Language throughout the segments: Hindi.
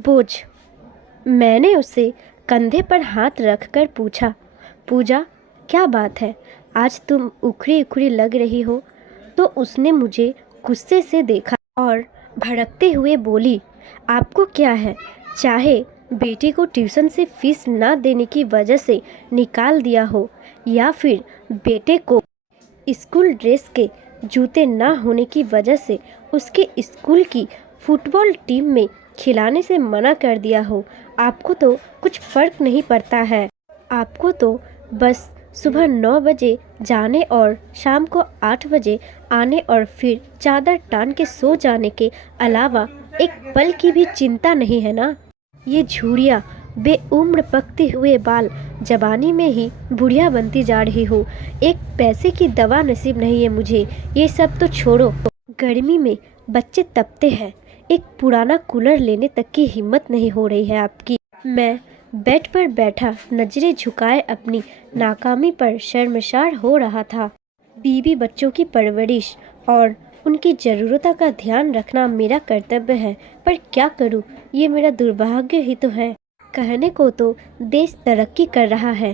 बोझ। मैंने उसे कंधे पर हाथ रखकर पूछा, पूजा क्या बात है, आज तुम उखड़ी उखड़ी लग रही हो। तो उसने मुझे गुस्से से देखा और भड़कते हुए बोली, आपको क्या है, चाहे बेटी को ट्यूशन से फीस ना देने की वजह से निकाल दिया हो या फिर बेटे को स्कूल ड्रेस के जूते ना होने की वजह से उसके स्कूल की फुटबॉल टीम में खिलाने से मना कर दिया हो, आपको तो कुछ फर्क नहीं पड़ता है। आपको तो बस सुबह 9 बजे जाने और शाम को 8 बजे आने और फिर चादर टान के सो जाने के अलावा एक पल की भी चिंता नहीं है ना। ये झुर्रियाँ बेउम्र पकते हुए बाल, जवानी में ही बुढ़िया बनती जा रही हो। एक पैसे की दवा नसीब नहीं है मुझे, ये सब तो छोड़ो। गर्मी में बच्चे तपते हैं, एक पुराना कूलर लेने तक की हिम्मत नहीं हो रही है आपकी। मैं बेड पर बैठा नजरें झुकाए अपनी नाकामी पर शर्मसार हो रहा था। बीवी बच्चों की परवरिश और उनकी ज़रूरतों का ध्यान रखना मेरा कर्तव्य है, पर क्या करूं, ये मेरा दुर्भाग्य ही तो है। कहने को तो देश तरक्की कर रहा है,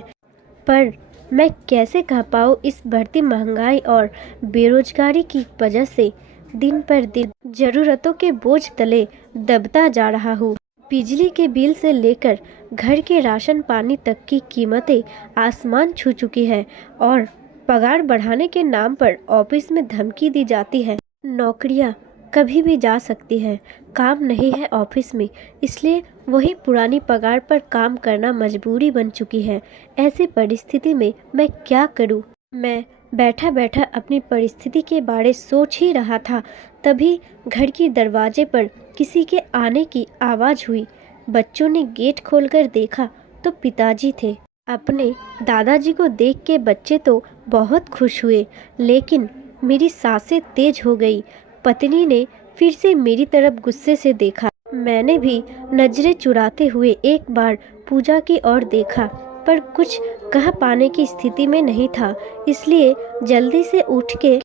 पर मैं कैसे कह पाऊँ, इस बढ़ती महंगाई और बेरोजगारी की वजह से दिन पर दिन ज़रूरतों के बोझ तले दबता जा रहा हूँ। बिजली के बिल से लेकर घर के राशन पानी तक की कीमतें आसमान छू चुकी है और पगार बढ़ाने के नाम पर ऑफिस में धमकी दी जाती है। नौकरियां कभी भी जा सकती है, काम नहीं है ऑफिस में, इसलिए वही पुरानी पगार पर काम करना मजबूरी बन चुकी है। ऐसी परिस्थिति में मैं क्या करूं? मैं बैठा बैठा अपनी परिस्थिति के बारे सोच ही रहा था, तभी घर की दरवाजे पर किसी के आने की आवाज़ हुई। बच्चों ने गेट खोलकर देखा तो पिताजी थे। अपने दादाजी को देख के बच्चे तो बहुत खुश हुए, लेकिन मेरी सांसें तेज हो गई। पत्नी ने फिर से मेरी तरफ गुस्से से देखा। मैंने भी नजरें चुराते हुए एक बार पूजा की ओर देखा, पर कुछ कह पाने की स्थिति में नहीं था, इसलिए जल्दी से उठ के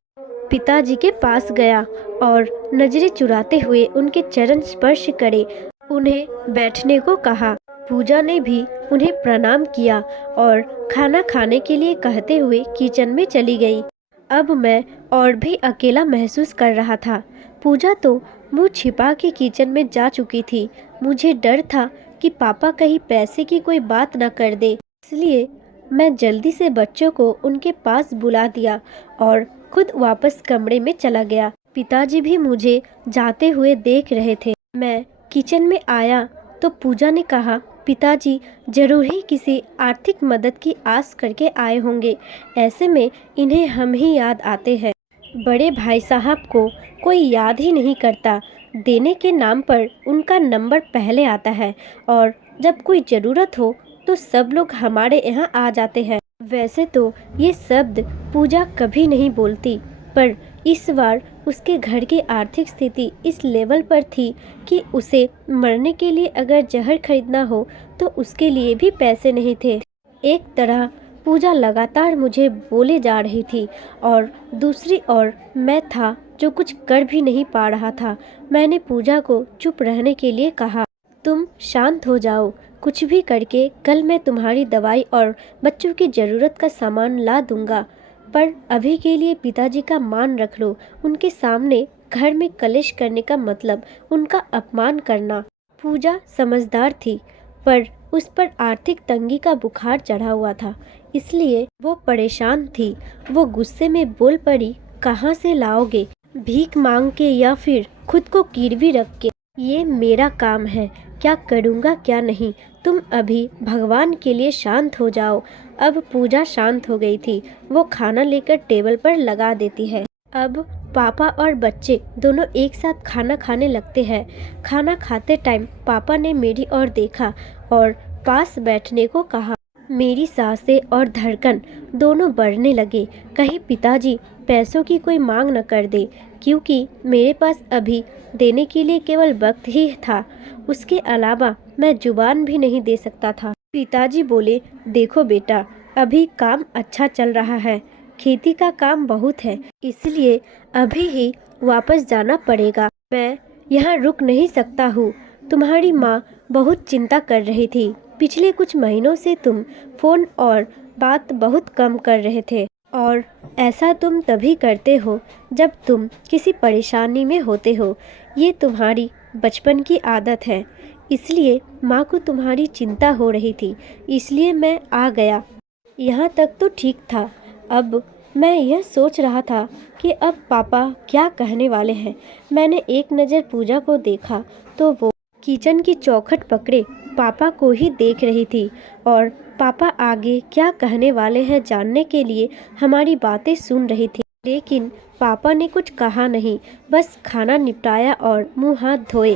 पिताजी के पास गया और नजरें चुराते हुए उनके चरण स्पर्श करे, उन्हें बैठने को कहा। पूजा ने भी उन्हें प्रणाम किया और खाना खाने के लिए कहते हुए किचन में चली गई। अब मैं और भी अकेला महसूस कर रहा था। पूजा तो मुंह छिपा के किचन में जा चुकी थी। मुझे डर था कि पापा कहीं पैसे की कोई बात न कर दे, इसलिए मैं जल्दी से बच्चों को उनके पास बुला दिया और खुद वापस कमरे में चला गया। पिताजी भी मुझे जाते हुए देख रहे थे। मैं किचन में आया तो पूजा ने कहा, पिताजी जरूर ही किसी आर्थिक मदद की आस करके आए होंगे, ऐसे में इन्हें हम ही याद आते हैं। बड़े भाई साहब को कोई याद ही नहीं करता, देने के नाम पर उनका नंबर पहले आता है और जब कोई ज़रूरत हो तो सब लोग हमारे यहाँ आ जाते हैं। वैसे तो ये शब्द पूजा कभी नहीं बोलती, पर इस बार उसके घर की आर्थिक स्थिति इस लेवल पर थी कि उसे मरने के लिए अगर जहर खरीदना हो तो उसके लिए भी पैसे नहीं थे। एक तरह पूजा लगातार मुझे बोले जा रही थी और दूसरी ओर मैं था जो कुछ कर भी नहीं पा रहा था। मैंने पूजा को चुप रहने के लिए कहा, तुम शांत हो जाओ, कुछ भी करके कल मैं तुम्हारी दवाई और बच्चों की ज़रूरत का सामान ला दूंगा, पर अभी के लिए पिताजी का मान रख लो। उनके सामने घर में कलेश करने का मतलब उनका अपमान करना। पूजा समझदार थी, पर उस पर आर्थिक तंगी का बुखार चढ़ा हुआ था, इसलिए वो परेशान थी। वो गुस्से में बोल पड़ी, कहाँ से लाओगे, भीख मांग के या फिर खुद को गिरवी रख के? ये मेरा काम है, क्या करूँगा क्या नहीं, तुम अभी भगवान के लिए शांत हो जाओ। अब पूजा शांत हो गई थी। वो खाना लेकर टेबल पर लगा देती है। अब पापा और बच्चे दोनों एक साथ खाना खाने लगते हैं। खाना खाते टाइम पापा ने मेरी ओर देखा और पास बैठने को कहा। मेरी सांसें और धड़कन दोनों बढ़ने लगे, कहीं पिताजी पैसों की कोई मांग न कर दे, क्योंकि मेरे पास अभी देने के लिए केवल वक्त ही था, उसके अलावा मैं जुबान भी नहीं दे सकता था। पिताजी बोले, देखो बेटा, अभी काम अच्छा चल रहा है, खेती का काम बहुत है, इसलिए अभी ही वापस जाना पड़ेगा। मैं यहाँ रुक नहीं सकता हूँ, तुम्हारी माँ बहुत चिंता कर रही थी। पिछले कुछ महीनों से तुम फ़ोन और बात बहुत कम कर रहे थे और ऐसा तुम तभी करते हो जब तुम किसी परेशानी में होते हो। ये तुम्हारी बचपन की आदत है, इसलिए माँ को तुम्हारी चिंता हो रही थी, इसलिए मैं आ गया। यहाँ तक तो ठीक था। अब मैं यह सोच रहा था कि अब पापा क्या कहने वाले हैं। मैंने एक नज़र पूजा को देखा तो वो किचन की चौखट पकड़े पापा को ही देख रही थी और पापा आगे क्या कहने वाले हैं जानने के लिए हमारी बातें सुन रही थी। लेकिन पापा ने कुछ कहा नहीं, बस खाना निपटाया और मुंह हाथ धोए।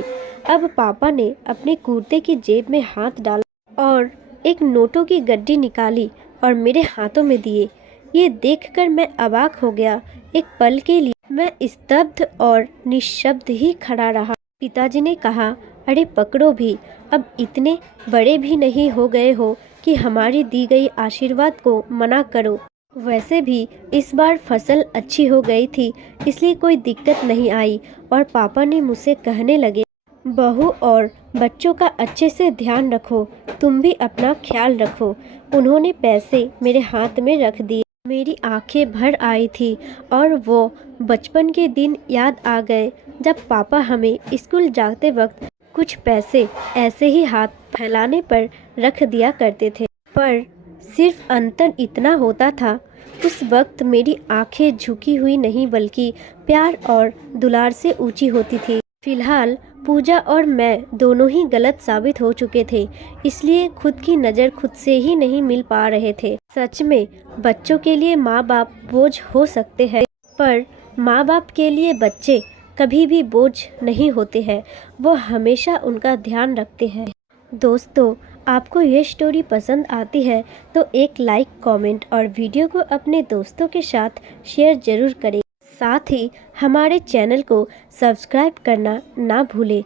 अब पापा ने अपने कुर्ते की जेब में हाथ डाला और एक नोटों की गड्डी निकाली और मेरे हाथों में दिए। ये देखकर मैं अवाक हो गया। एक पल के लिए मैं स्तब्ध और निशब्द ही खड़ा रहा। पिताजी ने कहा, अरे पकड़ो भी, अब इतने बड़े भी नहीं हो गए हो कि हमारी दी गई आशीर्वाद को मना करो। वैसे भी इस बार फसल अच्छी हो गई थी, इसलिए कोई दिक्कत नहीं आई। और पापा ने मुझसे कहने लगे, बहू और बच्चों का अच्छे से ध्यान रखो, तुम भी अपना ख्याल रखो। उन्होंने पैसे मेरे हाथ में रख दिए। मेरी आंखें भर आई थी और वो बचपन के दिन याद आ गए जब पापा हमें स्कूल जाते वक्त कुछ पैसे ऐसे ही हाथ फैलाने पर रख दिया करते थे। पर सिर्फ अंतर इतना होता था, उस वक्त मेरी आंखें झुकी हुई नहीं बल्कि प्यार और दुलार से ऊंची होती थी। फिलहाल पूजा और मैं दोनों ही गलत साबित हो चुके थे, इसलिए खुद की नज़र खुद से ही नहीं मिल पा रहे थे। सच में बच्चों के लिए माँ बाप बोझ हो सकते हैं, पर माँ बाप के लिए बच्चे कभी भी बोझ नहीं होते हैं। वो हमेशा उनका ध्यान रखते हैं। दोस्तों, आपको ये स्टोरी पसंद आती है तो एक लाइक, कमेंट और वीडियो को अपने दोस्तों के साथ शेयर जरूर करें। साथ ही हमारे चैनल को सब्सक्राइब करना ना भूलें।